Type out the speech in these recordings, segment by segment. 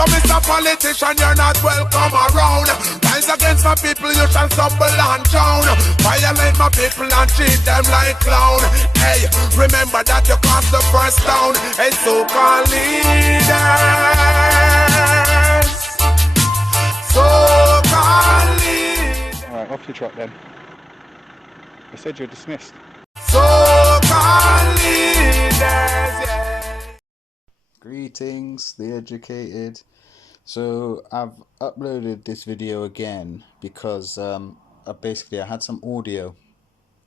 So Mr. Politician, you're not welcome around. Rise against my people, you shall stumble and drown. Violate my people and treat them like clown. Hey, remember that you crossed the first down. Hey, so-called leaders. So-called leaders. Alright, off your trot then. I said you're dismissed. So-called leaders, yeah. Greetings, the educated. So I've uploaded this video again because I had some audio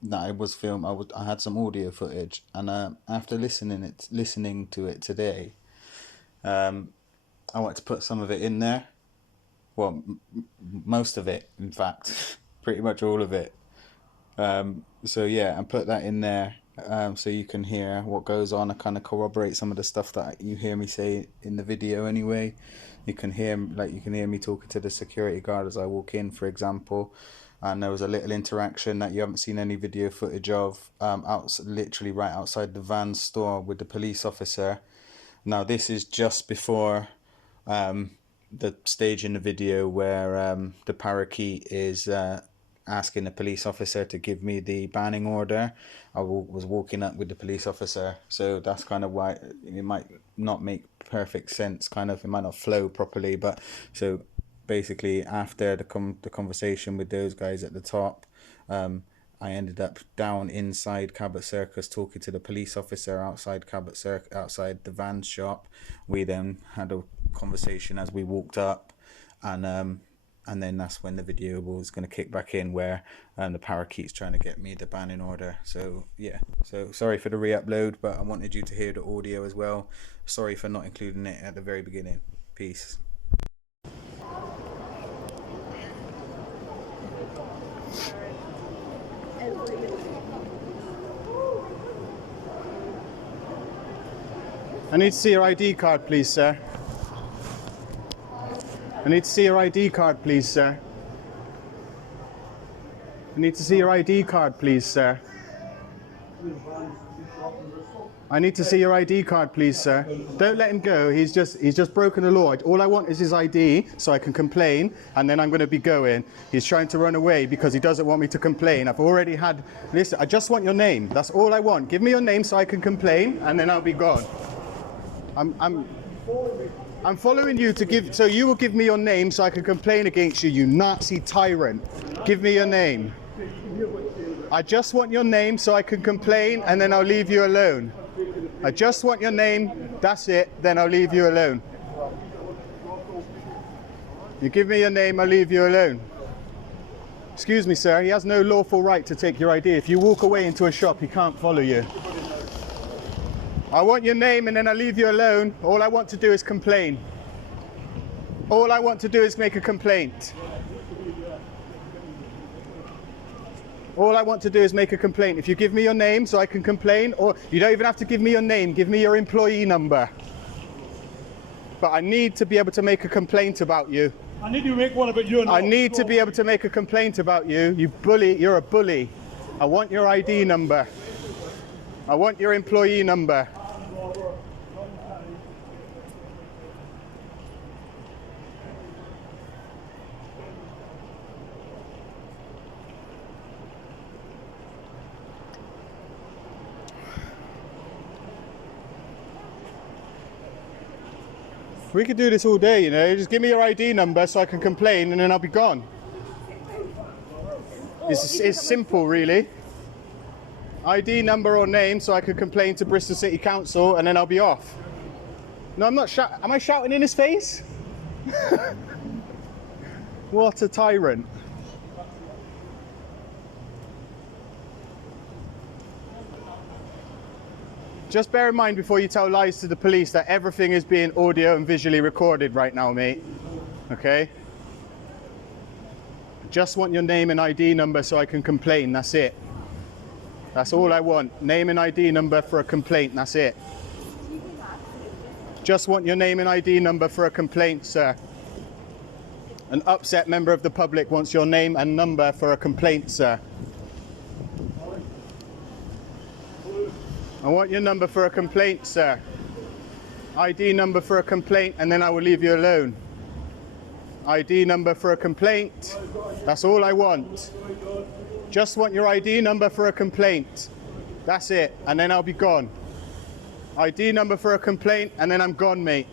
that I was filmed. I had some audio footage, and after listening to it today, I want to put some of it in there. Well, most of it, in fact, pretty much all of it. So yeah, and put that in there so you can hear what goes on. I kind of corroborate some of the stuff that you hear me say in the video anyway. You can hear me talking to the security guard as I walk in, for example. And there was a little interaction that you haven't seen any video footage of, literally right outside the van store with the police officer. Now this is just before the stage in the video where the Parakeet is asking the police officer to give me the banning order. I was walking up with the police officer, so that's kind of why it might not make perfect sense, it might not flow properly. But so basically after the conversation with those guys at the top, I ended up down inside Cabot Circus talking to the police officer outside Cabot Circus, outside the van shop. We then had a conversation as we walked up, and then that's when the video was going to kick back in, where the Parakeet's trying to get me the banning order. So yeah, so sorry for the re-upload, but I wanted you to hear the audio as well. Sorry for not including it at the very beginning. Peace. I need to see your ID card, please, sir. I need to see your ID card, please, sir. I need to see your ID card, please, sir. I need to see your ID card, please, sir. Don't let him go. He's just broken the law. All I want is his ID so I can complain, and then I'm going to be going. He's trying to run away because he doesn't want me to complain. I've already had... Listen, I just want your name. That's all I want. Give me your name so I can complain, and then I'll be gone. I'm following you so you will give me your name so I can complain against you, you Nazi tyrant. Give me your name. I just want your name so I can complain, and then I'll leave you alone. I just want your name, that's it, then I'll leave you alone. You give me your name, I'll leave you alone. Excuse me, sir, he has no lawful right to take your ID. If you walk away into a shop, he can't follow you. I want your name, and then I'll leave you alone. All I want to do is complain. All I want to do is make a complaint. All I want to do is make a complaint. If you give me your name so I can complain, or you don't even have to give me your name, give me your employee number. But I need to be able to make a complaint about you. I need to make one about you. I need to be able to make a complaint about you. You bully, you're a bully. I want your ID number. I want your employee number. We could do this all day, you know. Just give me your ID number so I can complain, and then I'll be gone. It's simple, really. ID number or name so I can complain to Bristol City Council, and then I'll be off. No, I'm not shouting. Am I shouting in his face? What a tyrant. Just bear in mind before you tell lies to the police that everything is being audio and visually recorded right now, mate. Okay? Just want your name and ID number so I can complain, that's it. That's all I want. Name and ID number for a complaint, that's it. Just want your name and ID number for a complaint, sir. An upset member of the public wants your name and number for a complaint, sir. I want your number for a complaint, sir. ID number for a complaint, and then I will leave you alone. ID number for a complaint. That's all I want. Just want your ID number for a complaint. That's it, and then I'll be gone. ID number for a complaint, and then I'm gone, mate.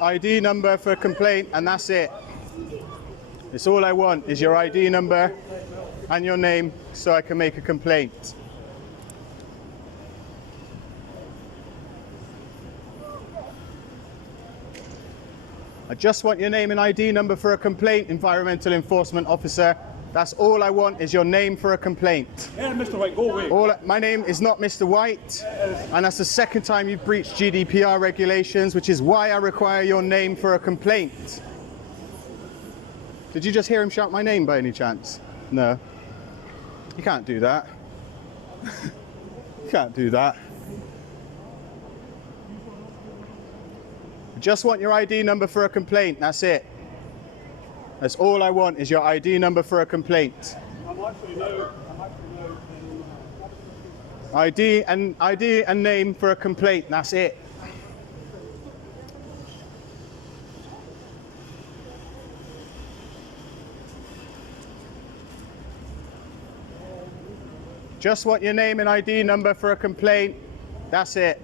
ID number for a complaint, and that's it. It's all I want is your ID number and your name so I can make a complaint. I just want your name and ID number for a complaint, Environmental Enforcement Officer. That's all I want is your name for a complaint. Yeah, Mr. White, go away. My name is not Mr. White, and that's the second time you've breached GDPR regulations, which is why I require your name for a complaint. Did you just hear him shout my name by any chance? No. You can't do that. You can't do that. I just want your ID number for a complaint, that's it. That's all I want is your ID number for a complaint. ID and name for a complaint, that's it. Just want your name and ID number for a complaint, that's it.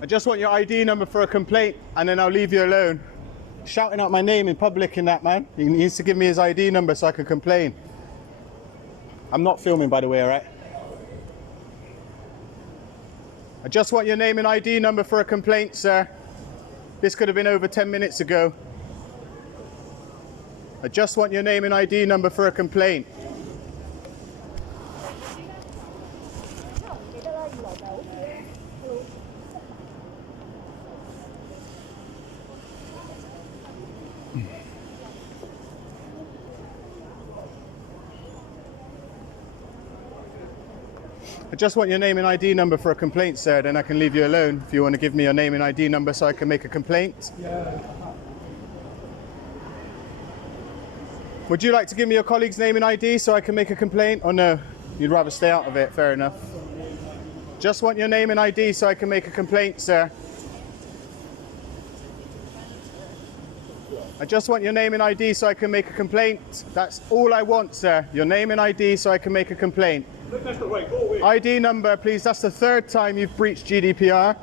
I just want your ID number for a complaint, and then I'll leave you alone. Shouting out my name in public and that, man. He needs to give me his ID number so I can complain. I'm not filming, by the way, all right? I just want your name and ID number for a complaint, sir. This could have been over 10 minutes ago. I just want your name and ID number for a complaint. I just want your name and ID number for a complaint, sir, then I can leave you alone if you want to give me your name and ID number so I can make a complaint. Yeah. Would you like to give me your colleague's name and ID so I can make a complaint, or no? You'd rather stay out of it, fair enough. Just want your name and ID so I can make a complaint, sir. I just want your name and ID so I can make a complaint. That's all I want, sir. Your name and ID so I can make a complaint. Look, Mr. White, go away. ID number, please. That's the third time you've breached GDPR.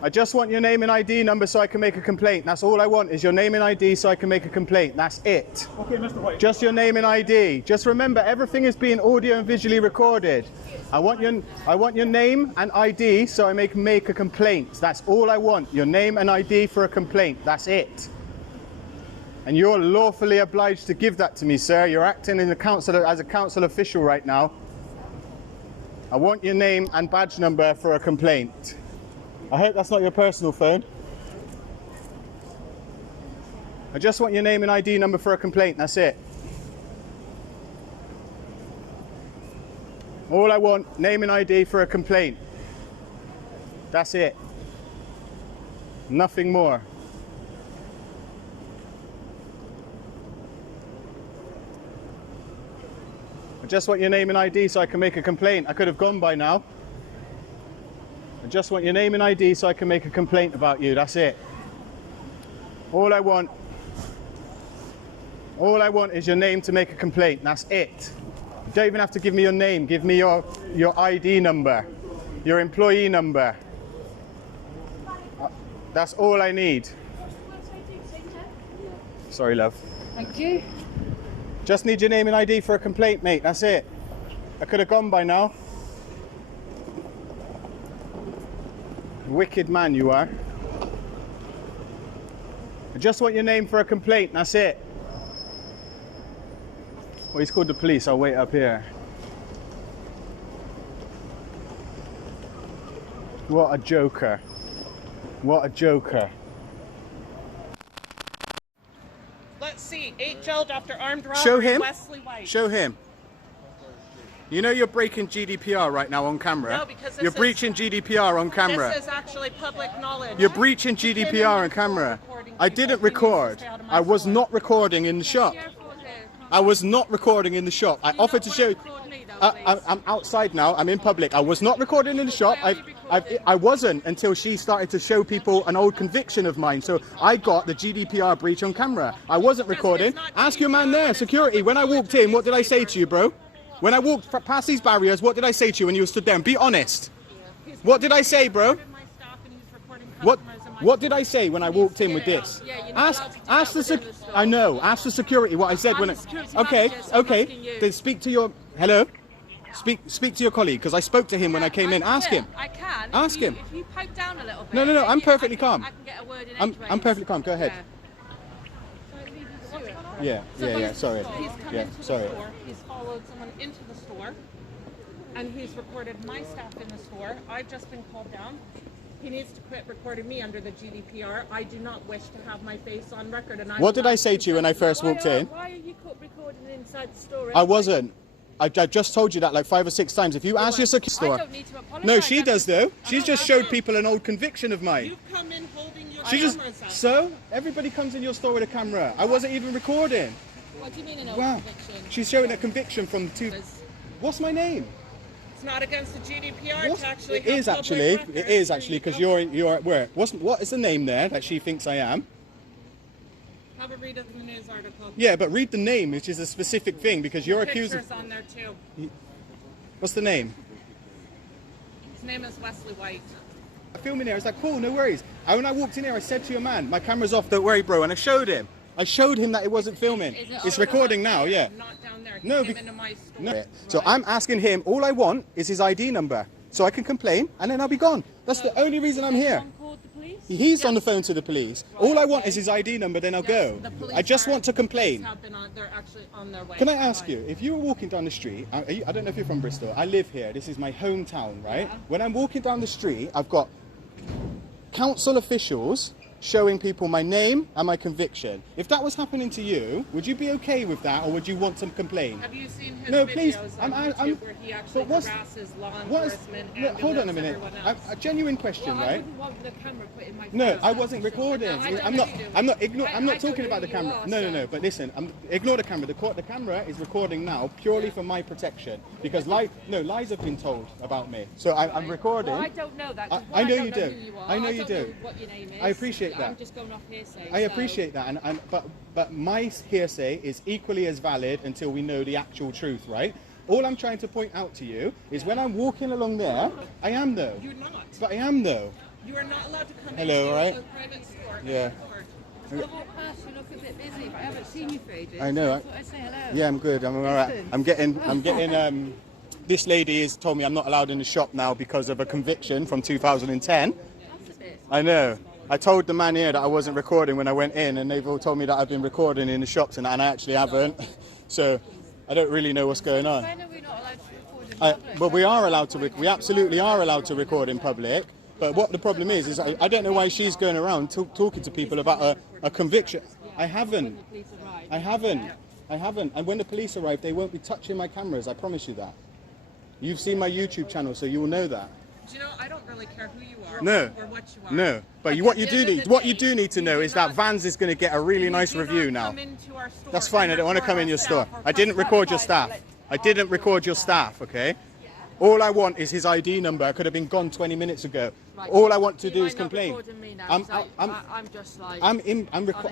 I just want your name and ID number so I can make a complaint. That's all I want is your name and ID so I can make a complaint. That's it. Okay, Mr. White. Just your name and ID. Just remember, everything is being audio and visually recorded. I want your name and ID so I make a complaint. That's all I want. Your name and ID for a complaint. That's it. And you're lawfully obliged to give that to me, sir. You're acting as a council official right now. I want your name and badge number for a complaint. I hope that's not your personal phone. I just want your name and ID number for a complaint, that's it. All I want, name and ID for a complaint. That's it. Nothing more. I just want your name and ID so I can make a complaint. I could have gone by now. I just want your name and ID so I can make a complaint about you. That's it. All I want is your name to make a complaint. That's it. You don't even have to give me your name. Give me your ID number, your employee number. That's all I need. Sorry, love. Thank you. Just need your name and ID for a complaint, mate. That's it. I could have gone by now. Wicked man you are. I just want your name for a complaint, that's it. Well, he's called the police, I'll wait up here. What a joker. What a joker. Let's see. 8 jailed after armed robbery. Show him. Wesley White. Show him. You know you're breaking GDPR right now on camera. No, because this you're breaching GDPR on camera. This is actually public knowledge. You're breaching GDPR on camera. I didn't record. I was not recording in the shop. I was not recording in the shop. I offered to show. I'm outside now. I'm in public. I was not recording in the shop. I wasn't until she started to show people an old conviction of mine. So I got the GDPR breach on camera. I wasn't recording. Ask your man there, security. When I walked in, what did I say to you, bro? When I walked past these barriers, what did I say to you when you stood there? Be honest. What did I say, bro? What did I say when I walked in with this? Ask the I know. Ask the security what I said when it. Okay. Then speak to your. Hello. Speak to your colleague because I spoke to him when I came in. Ask him. I can. Ask him. If you pipe down a little bit. No. I'm perfectly calm. I can get a word in I'm perfectly calm. Go ahead. Yeah. Sorry. He's come Yeah. into Sorry. the store. He's followed someone into the store, and he's recorded my staff in the store. I've just been called down. He needs to quit recording me under the GDPR. I do not wish to have my face on record. And What did I say to you when I first walked in? Why are you recording inside the store? I wasn't. I just told you that like 5 or 6 times. If you ask your security store. I don't need to apologize. No, she does though. She's just showed people an old conviction of mine. You've come in holding your She just cameras up. so everybody comes in your store with a camera. I wasn't even recording. What do you mean an old Wow. conviction? She's showing a conviction from two. What's my name? It's not against the GDPR to actually It is have actually. public It records. is actually because you're at work. What is the name there that she thinks I am? Have a read of the news article. Yeah, but read the name, which is a specific thing because you're accusing. Pictures on there too. What's the name? His name is Wesley White. I filmed in there. I was like, cool, no worries. And when I walked in here, I said to your man, my camera's off, don't worry, bro. And I showed him that it wasn't filming. It's recording now, yeah. Not down there. He No, came into my store. No. So I'm asking him, all I want is his ID number. So I can complain and then I'll be gone. That's the only reason I'm here. He's on the phone to the police. All I want is his ID number, then I'll go. I just want to complain. They're actually on their way. Can I ask you, if you were walking down the street, I don't know if you're from Bristol, I live here, this is my hometown, right? Yeah. When I'm walking down the street, I've got council officials showing people my name and my conviction. If that was happening to you, would you be okay with that or would you want to complain? Have you seen his No, videos please. on I'm- YouTube where he actually but what's- harasses law What is, enforcement, look, hold on a minute. everyone else? A genuine question, Well, I right? wouldn't want the camera put in my No, face. I wasn't recording. I don't I'm know not. you do. I'm not. I I'm not don't talking know about the who you camera. are, No. so- But listen, ignore the camera. The camera is recording now purely for my protection because lies have been told about me. So I'm recording. Well, I don't know that. 'cause I one, know don't you know do. who you are. I know you don't do. know what your name is. I appreciate that. I'm just going off hearsay. I so- appreciate that, but my hearsay is equally as valid until we know the actual truth, right? All I'm trying to point out to you is when I'm walking along there, I am though. You're not. But I am though. You are not allowed to come Hello, into right? a private store. Yeah. I walk past, you look a bit busy, but I haven't seen you for ages. I know. So I thought I'd say hello. Yeah, I'm good. I'm all right. I'm getting. This lady has told me I'm not allowed in the shop now because of a conviction from 2010. That's a bit. I know. I told the man here that I wasn't recording when I went in, and they've all told me that I've been recording in the shops, and I actually haven't. So I don't really know what's going on. When are we not allowed to record in public? Well, we are allowed to. We absolutely are allowed to record in public. But what the problem is I don't know why she's going around talking to people about a conviction. I haven't. Police arrive. I haven't. I haven't. And when the police arrive, they won't be touching my cameras. I promise you that. You've seen my YouTube channel, so you will know that. Do you know, I don't really care who you are No. or what you are. No. But At what the you end do of need, the what you day, do need to know do is that not- Vans is going to get a really nice do review not now. come into our store That's fine. I don't want to and come in your store. record I didn't record your staff. I didn't record your staff. Okay. All I want is his ID number. I could have been gone 20 minutes ago. Right. All I want to You do might is not complain. recording me now, I'm- so I'm- I'm just like. I here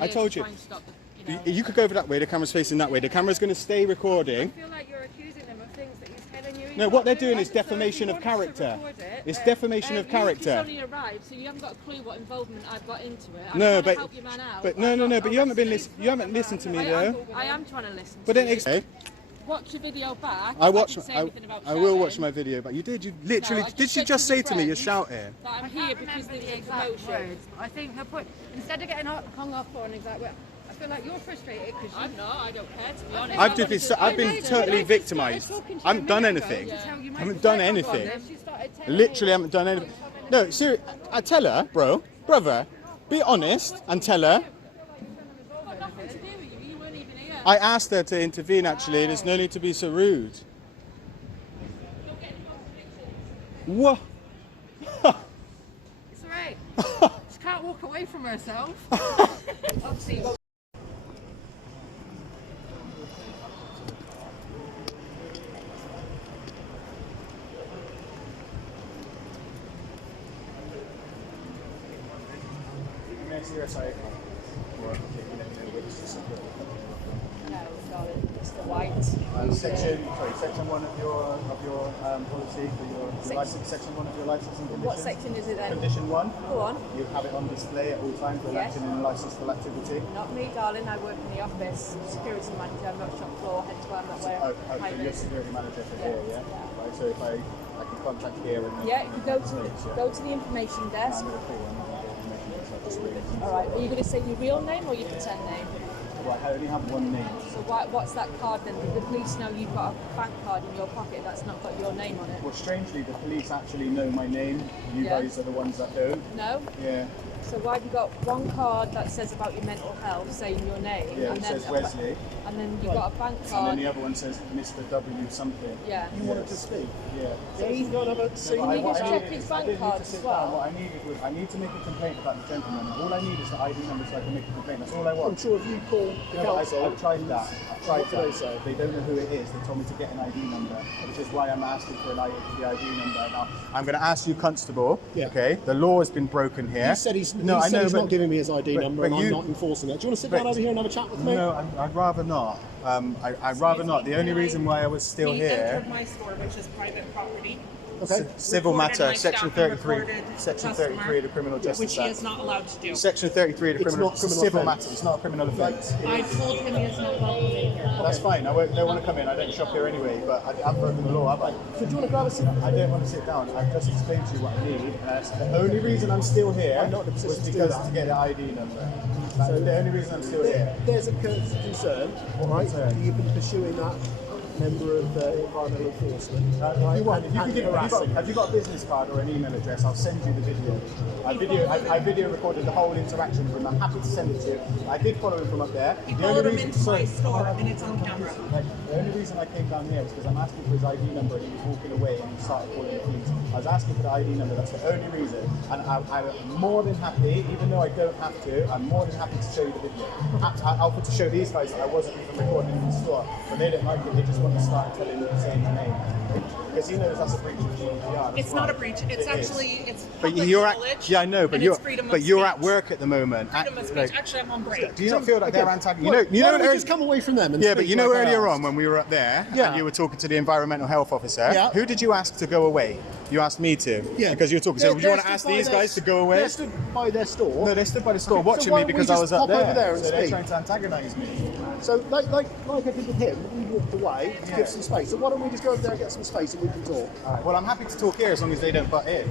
told to you. try and stop the, you know. You could go over that way. The camera's facing that way. The camera's going to stay recording. I feel like you're accusing them of things that you said and you. No, what they're doing is defamation of character. It's defamation of character. You've only arrived, so you haven't got a clue what involvement I've got into it. I'm No, trying but to help your man out. but no. But you haven't been listening. You haven't listened to me though. I am trying to listen. But to then, you. Watch your video back. I watched. didn't say anything about I will watch shouting. my video. But you did. You literally. No, I just did she said just to your say to me, "You're friends shouting"? That I'm here because there's a commotion. I think the point, instead of getting hung up on exact way, I feel like you're frustrated because I'm not. I don't care to be honest. I've been totally victimised. I haven't done anything. I haven't done anything. Literally haven't done anything. No, seriously, I tell her, brother, be honest and tell her. Got nothing to do with you. You weren't even here. I asked her to intervene, actually. There's no need to be so rude. What? It's alright. She can't walk away from herself. No, darling, it's the white. Section 1 of your policy for your license. Section 1 of your licensing conditions. What section is it then? Condition 1. Go on. You have it on display at all times when Yes. acting in a licenseful activity. Not me, darling. I work in the office. Security manager. I'm not shop floor. Hence why I'm not wearing So high you're vis. security manager for here, yeah? Right, so if I can contact here and then... Yeah, you can go to the information desk. I'm going to call them and get information, so I'll just ring. All right. Are you going to say your real name or your pretend name? Well, I only have one name. So what's that card then? Did the police know you've got a bank card in your pocket that's not got your name on it? Well, strangely, the police actually know my name. You Yeah. guys are the ones that don't. No? Yeah. So why have you got one card that says about your mental health, saying your name, Yeah, and it then says Wesley. and then you got a bank And card? then the other one says Mr. W something. Yeah. You wanted to speak? Yeah. So you go and have a so you need to check his bank card as well. What I needed was, I need to make a complaint about the gentleman. All I need is the ID number so I can make a complaint. That's all I want. I'm sure if you call the council, I've tried that. what do they say? They don't know who it is. They told me to get an ID number, which is why I'm asking for the ID number. Now, I'm going to ask you, Constable. Yeah. Okay. The law has been broken here. He said he's no, I know, he's but, not giving me his ID number but and you- I'm not enforcing it. Do you want to sit but- down over here and have a chat with me? No, I'd rather not. I'd rather not. The only reason why I was still He here. entered my store, which is private property. Okay. Civil Recorded matter, my section staff and 33. recorded Section customer, 33 of the Criminal Justice which he Act. is not allowed to do. Section 33 of the It's criminal, not criminal civil offence. matter. It's not a criminal offence. I told him he is not welcome in here. That's fine. I don't want to come in. I don't shop here anyway. But I haven't broken the law, have I? So do you want to grab a seat? I don't want to sit down. I've just explained to you what I need. The only reason I'm still here I'm not in a position was to do because that. to get the ID number. That's the only reason I'm still here. There's a concern, all right? concern? You've been pursuing that member of environmental enforcement. Right. You want You can and give, harassing. have you got a business card or an email address? I'll send you the video. I video recorded the whole interaction with him. I'm happy to send it to you. I did follow him from up there. He followed him into my store, and it's on camera. The only reason I came down here was because I'm asking for his ID number and he was walking away and he started calling the police. I was asking for the ID number, that's the only reason. And I'm more than happy, even though I don't have to, I'm more than happy to show you the video. I offered to show these guys that I wasn't even recording in the store, but they didn't like it, they just want to start telling me saying my name. Because he knows that's a breach of GDPR. It's not a breach. It's actually it's But public you're knowledge. yeah, I know, but and you're it's freedom of you're speech. at work at the moment. Freedom of speech. Actually, I'm on break. Do you not feel like they're antagonistic? Why You know, don't we just come away from them and yeah, speak but you know like I earlier asked? on when we were up there Yeah. and you were talking to the environmental health officer, Yeah. who did you ask to go away? You asked me to. Yeah. Because you were talking. So would you want to ask these guys to go away? They stood by their store. No, they stood by the store So watching why me don't we because I just was up pop there. over there and so they're speak? trying to antagonise me. So like I did with him, we walked away to give some space. So why don't we just go over there and get some space and we can talk? Well, I'm happy to talk here as long as they don't butt in.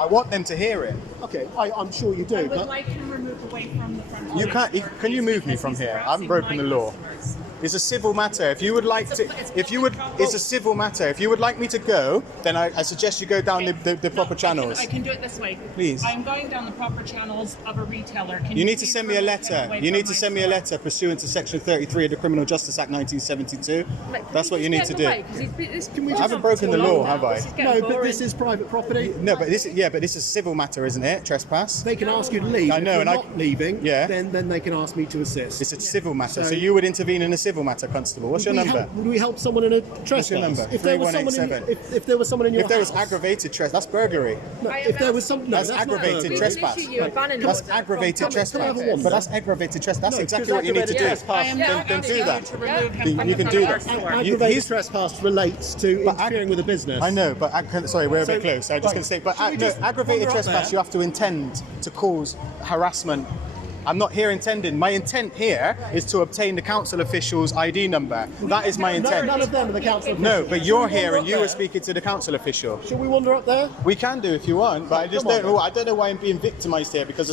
I want them to hear it. Okay, I'm sure you I do, would but like him removed away from the front. You of can't. my store, Can you please, move me because from he's here? I haven't harassing broken my the law. customers. It's a civil matter. If you would like to, it's if you would, public it's a civil matter. If you would like me to go, then I suggest you go down the proper channels. I can do it this way. Please. I'm going down the proper channels of a retailer. Can You need to please send me a remove him letter. away You from need to my send me a store? letter pursuant to Section 33 of the Criminal Justice Act 1972. That's what you need to do. I haven't broken the law, have I? no, but this is private property. No, but this is a civil matter, isn't it? Trespass. They can ask you to leave. I know, If and you're I- not leaving, Yeah. then they can ask me to assist. It's a civil matter, so So- you would intervene in a civil matter, Constable. What's your number? Would we help someone in a trespass? your number? If there was someone in, 3187. if there was someone in your If there was house, aggravated trespass, that's burglary. no, I if there am was some, no, That's that's not aggravated burglary. trespass. issue you a banning That's order aggravated from trespass. Can I have one? But that's aggravated trespass. That's No, exactly because what you need to do. aggravated I am trespass- not Then do asking that. you to remove him Then from you the can front do of our that. store. Aggravated trespass relates to But interfering with a business. I know, but sorry, we're a bit close. I'm just right. going to say, but Should we just aggravated wander up trespass, there? you have to intend to cause harassment I'm not here intending. My intent here is to obtain the council official's ID number. That is my intent. None of them are the council officials. No, but you're here and you were speaking to the council official. Should we wander up there? We can do if you want, but I just don't know. I don't know why I'm being victimised here because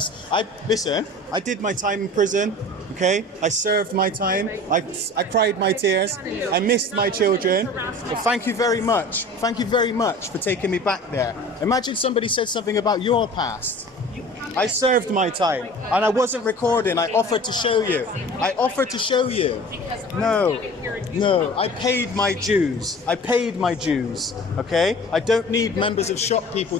listen. I did my time in prison. Okay, I served my time. I cried my tears. I missed my children. So thank you very much. Thank you very much for taking me back there. Imagine somebody said something about your past. I served my time and I wasn't recording. I offered to show you. I offered to show you. No, I paid my dues. I paid my dues. Okay, I don't need members of shop people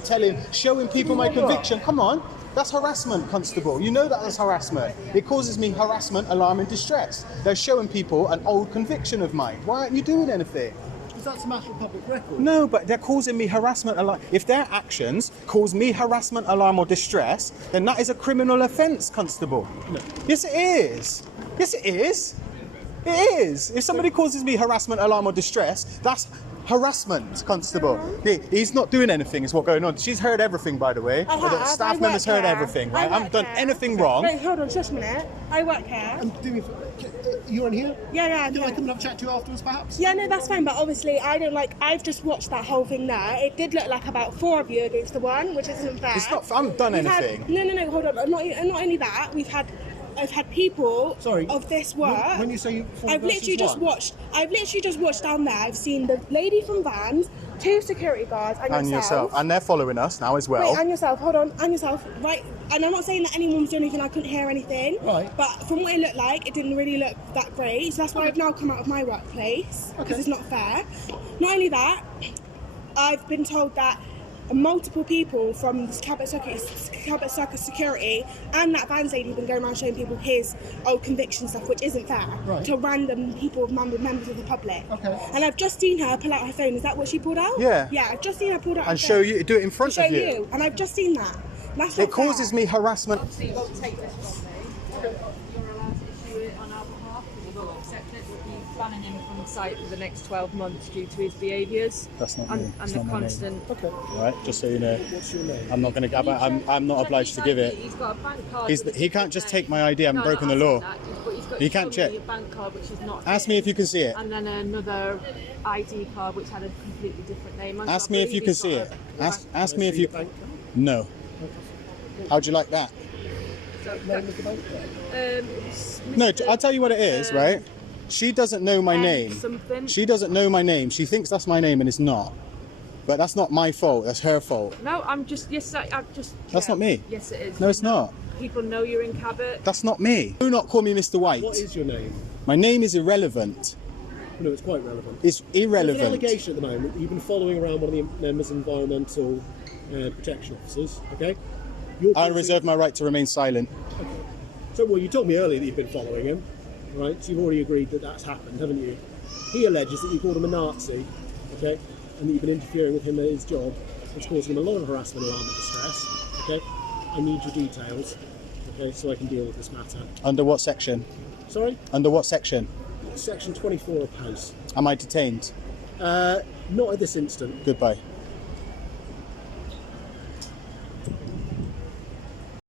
showing people my conviction. Come on. That's harassment, Constable. You know that's harassment. It causes me harassment, alarm and distress. They're showing people an old conviction of mine. Why aren't you doing anything? Because that's a matter of public record. No, but they're causing me harassment, alarm. If their actions cause me harassment, alarm or distress, then that is a criminal offence, Constable. No. Yes, it is. Yes, it is. It is. If somebody causes me harassment, alarm or distress, that's harassment, Constable. He's not doing anything is what's going on. She's heard everything, by the way. The staff members heard everything. Right? I haven't done anything wrong. Wait, hold on, just a minute. I work here. You're in here? Yeah. Can I come and have a chat to you afterwards, perhaps? Yeah, no, that's fine, but obviously I've just watched that whole thing there. It did look like about 4 of you against the one, which isn't fair. It's not, I haven't done anything. No, hold on. Not only that, I've had people of this work. When you say I've literally just watched down there. I've seen the lady from Vans, 2 security guards, and yourself. And they're following us now as well. Wait, and yourself. Hold on, and yourself. Right, and I'm not saying that anyone was doing anything. I couldn't hear anything. Right. But from what it looked like, it didn't really look that great. So that's why I've now come out of my workplace because it's not fair. Not only that, I've been told that multiple people from Cabot Circus security and that Vans lady have been going around showing people his old conviction stuff, which isn't fair to random people, members of the public. Okay. And I've just seen her pull out her phone. Is that what she pulled out? Yeah. Yeah, I've just seen her pull out her And phone. show you, do it in front of you. And I've just seen that. That's not It causes fair. me harassment. Obviously, you won't take this from me. You're allowed to issue it on our behalf, and we will accept it. We'll be banning him from site for the next 12 months due to his behaviours. That's not and, me. and It's the not my constant. name. Right, just so you know. What's your name? I'm not going to. I'm not obliged to give it. He's got a bank card. He can't just take my ID. I haven't broken the law. He can't check. A bank card which is not. Ask me if you can see it. And then another ID card which had a completely different name. Ask me if you can see it. Ask me if you. No. How'd you like that? No, I'll tell you what it is, right? She doesn't know my name. Something. She doesn't know my name. She thinks that's my name and it's not. But that's not my fault. That's her fault. No, I'm just. Yes, I'm just. That's not me. Yes, it is. No, it's not. People know you're in Cabot. That's not me. Do not call me Mr. White. What is your name? My name is irrelevant. No, it's quite relevant. It's There's irrelevant. an allegation at the moment that you've been following around one of the members of environmental protection officers, okay? I reserve my right to remain silent. Okay. So, well, you told me earlier that you've been following him, right? So you've already agreed that that's happened, haven't you? He alleges that you called him a Nazi, okay? And that you've been interfering with him at his job. It's causing him a lot of harassment, alarm and distress, okay? I need your details, okay, so I can deal with this matter. Under what section? Sorry? Under what section? Section 24 of House. Am I detained? Not at this instant. Goodbye.